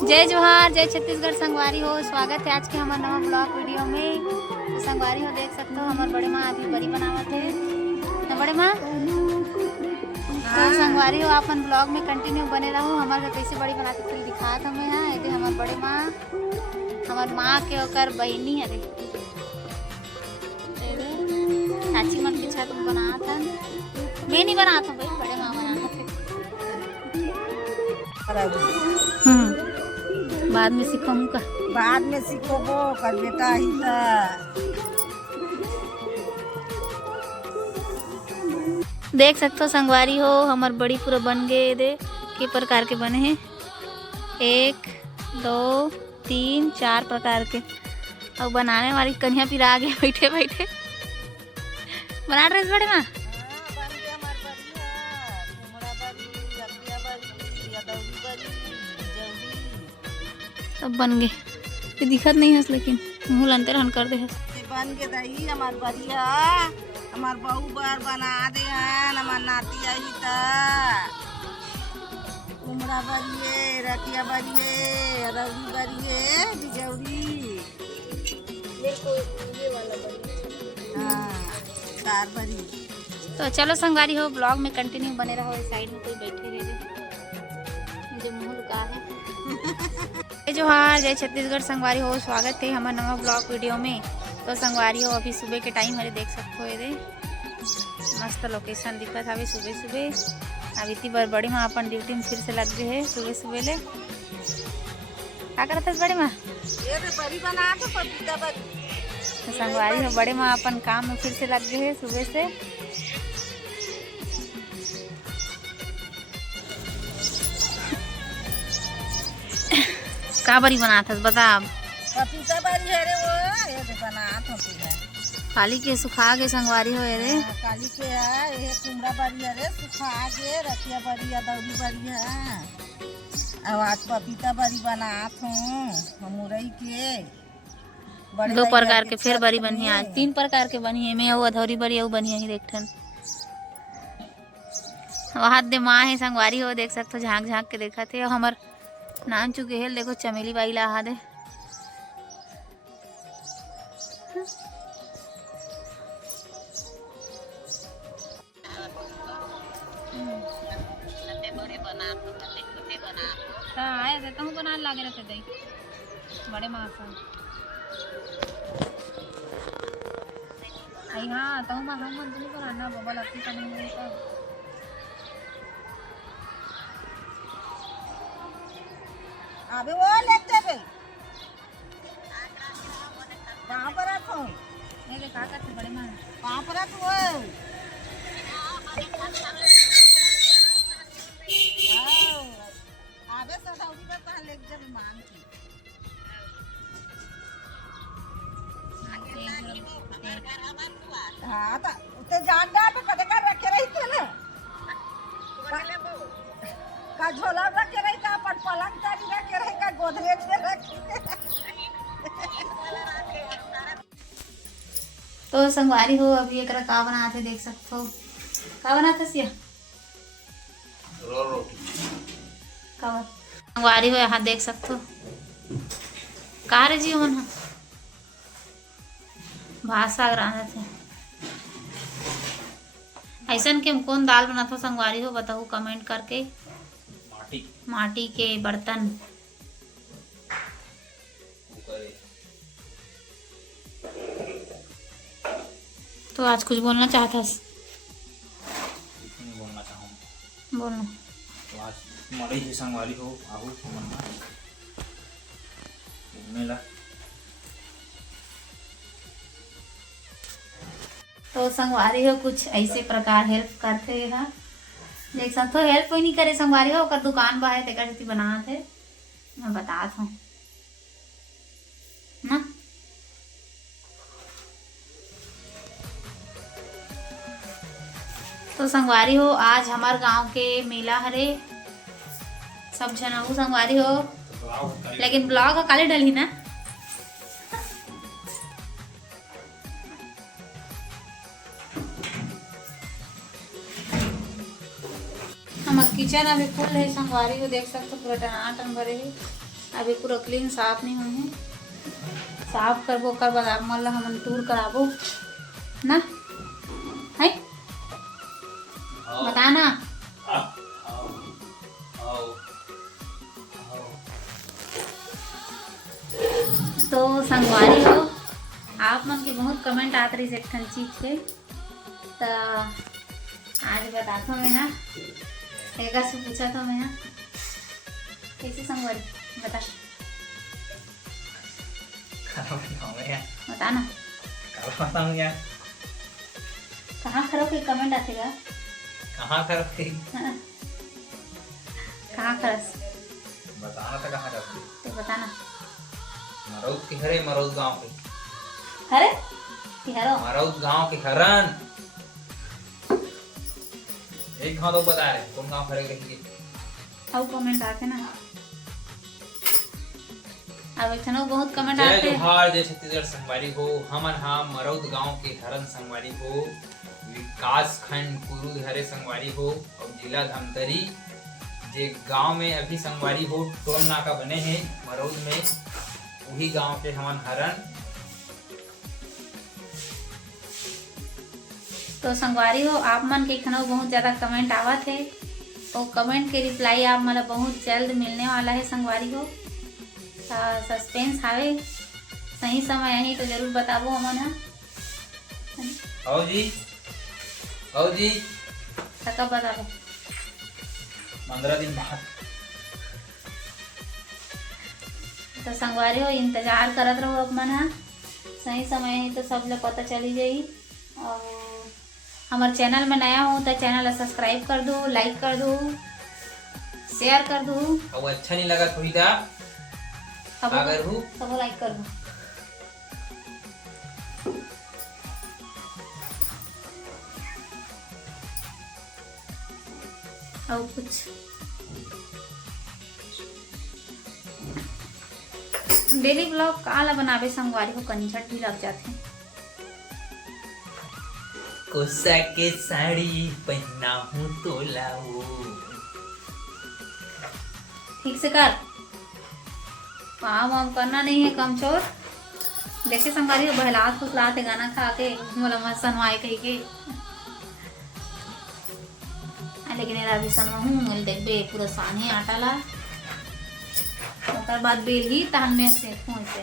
जय जोहार, जय छत्तीसगढ़। संगवारी हो, स्वागत है आज के हमारे नवा ब्लॉग वीडियो में। तो संगवारी हो देख सकते हो हमारे बड़े माँ अभी बड़ी बनावत है ना बड़े माँ। तो संगवारी हो अपन ब्लॉग में कंटिन्यू बने रहो। हमारे कैसे बड़ी बनाते फिर दिखात हमें। यहाँ ये हमारे बड़े माँ, हमारे माँ के ओकर बहनी है रे चाची मन के छत में बनात है। मैं नहीं बनाता हूँ भाई, बड़े माँ बनाते थे। बाद में सीखूंगा, बाद में सीखोगो कर बेटा ही देख सकते हो संगवारी हो हमार बड़ी पूरा बन गए दे के प्रकार के बने हैं। 1 2 3 4 प्रकार के। और बनाने वाली कन्या फिर आगे बैठे बैठे बना ड्रेस बड़े माँ सब बन गए। ये दिखत नहीं है लेकिन मुँह लंते रहन कर दे है। बन के दही हमार बढ़िया हमार बहू बार बना दे हन हमार नाती आई ता कुमड़ा बरिए रतिया बरिए अदौरी बरिए बिजौरी हाँ कार बरी। तो चलो संगवारी हो ब्लॉग में कंटिन्यू बने रहो। इस साइड में कोई बैठे है जो मुँह लुका है। जय जोहार, जय छत्तीसगढ़। संगवारी हो, स्वागत है हमारे नवा ब्लॉग वीडियो में। तो संगवारी हो अभी सुबह के टाइम हरे देख सकते हो ये मस्त लोकेशन दिखत हवे सुबह सुबह। अब इतनी बार बड़ी माँ अपन ड्यूटी में फिर से लग गए है सुबह सुबह ले। क्या करत है बड़ी माँ? ये तो बड़ी बना तो पपीता बरी। तो संगवारी हो बड़े माँ अपन काम में फिर से लग गए है सुबह से। का बरी बनात है बता। पपीता बरी है रे वो ये तो बना तो काली के सुखा के संगवारी हो रे। काली के है ये कुमड़ा बरी है रे सुखा के रतिया बरी अदौरी बरी है। अब आज पपीता बरी बनात हूँ मुरई के 2 प्रकार के फिर बरी बनी है। आज 3 प्रकार के बनी है। मैं अधौरी बरी बनी है देख ठन। वहाँ दे माँ है संगवारी हो देख सकते हो झाँक झाँक के देखा थे। हमार नाम चुके है देखो चमेली बाई ला दे। आए थे तुम बना लागे रहते दही बड़े माँ से। आई हाँ तुम हम मन नहीं बनाना बाबा लगती तो नहीं तो अबे वो लेते बे कहाँ पर रखो ये देखा करते बड़े माँ कहाँ पर रखो आबे सदाउरी पर कहाँ ले जब मांग की हाँ तो उते जान डा पे कदे कर रखे रही थे ना का झोला रखे रही का पर पलंग तारी रखे रही का गोदरेज में रखे। तो संगवारी हो अभी एक का बनाते देख सकते हो। का बनाते सिया का संगवारी हो यहाँ देख सकते हो। का रे जी मन भाषा ग्रांध थे ऐसा के कौन दाल बनाते हो संगवारी हो बताओ कमेंट करके। माटी के बर्तन तो आज कुछ बोलना चाहता है? बोलना चाहूँ बोलना तो आज मड़ई से संगवारी हो आहू मन्ना घूमने ला। तो संगवारी हो कुछ ऐसे प्रकार हेल्प करते हैं देख सकते हो। हेल्प कोई नहीं करे संगवारी हो कर दुकान बा है तेकर बनात है मैं बतात हूँ ना। तो संगवारी हो आज हमार गांव के मेला हरे सब जनऊ संगवारी हो लेकिन ब्लॉग काले डली ना। हमार किचन अभी फुल है संगवारी को देख सकते हो पूरा टनाटन भरे है। अभी पूरा क्लीन साफ नहीं हुई है, साफ करबो कर बाद आप मन ला हमन टूर कराबो ना है, बता ना। तो संगवारी हो आप मन के बहुत कमेंट आत रही एक ठन चीज के, तो आज बताता मैं हाँ एक से पूछा था मैं हाँ कैसे संगवारी बता बता ना कहाँ खरो के कमेंट आते का कहाँ खरब थी हाँ। कहाँ खरस बताना था कहाँ खरब थी तो बताना। मरौद के हरे मरौद गांव के अरे तिहारो मरौद गांव के हरन एक गांव तो बता रहे कौन गांव खरे रहेंगे अब कमेंट आते ना, अब एक बहुत कमेंट जय आते। जोहार जय छत्तीसगढ़ संगवारी हो, हमन हा मरौद गांव के हरन संगवारी हो, विकास खंड कुरुद हरे संगवारी हो और जिला धमतरी जे गांव में अभी संगवारी हो टोल नाका बने हैं मरौद में, वही गांव के हमन हरन। तो संगवारी हो आप मन के खनो बहुत ज़्यादा कमेंट आवत है और कमेंट के रिप्लाई आप मतलब बहुत जल्द मिलने वाला है संगवारी हो। सस्पेंस हावे सही समय यही तो जरूर बताबो हमन हा आओ जी कब बताबो 15 दिन बाद। तो संगवारी हो इंतजार करत रहो अपन हा, सही समय यही तो सब लोग पता चली जाई। और हमारे चैनल में नया हो तो चैनल सब्सक्राइब कर दो, लाइक कर दो, शेयर कर दो। और अच्छा नहीं लगा थोड़ी सा अगर हूँ सब लाइक कर दो। और कुछ डेली ब्लॉग काला बनावे संगवारी को कंजट भी लग जाते। कोसा के साड़ी पहना हूँ तो लाओ ठीक से कर, काम वाम करना नहीं है कम छोड़। देखे संगवारी हो बहलात फुसलात है गाना खा के मोला मत सनवाए कही के, लेकिन एरा भी सनवाहूँ मोल देखबे पूरा सानी आटा ला ओकर बाद बेल ही तहन में से फोन से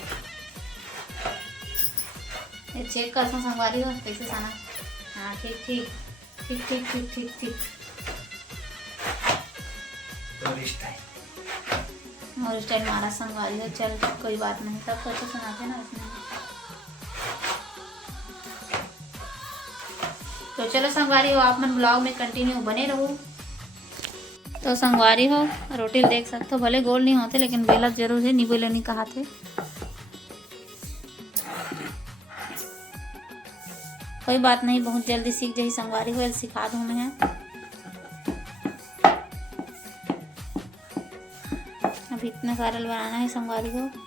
ये चेक कर संगवारी हो कैसे साना। हाँ ठीक ठीक ठीक ठीक ठीक ठीक ठीक तो रिश्ता है और स्टाइल मारा संगवारी हो। चल कोई बात नहीं, सब कुछ सुनाते ना इसमें। तो चलो संगवारी हो आप मन ब्लॉग में कंटिन्यू बने रहो। तो संगवारी हो रोटी देख सकते हो, भले गोल नहीं होते लेकिन बेलत जरूर है, नहीं बोले नहीं कहा थे। कोई बात नहीं, बहुत जल्दी सीख जाही संगवारी हो, सिखा दूँ मैं। अभी इतना सारा बनाना है संगवारी को।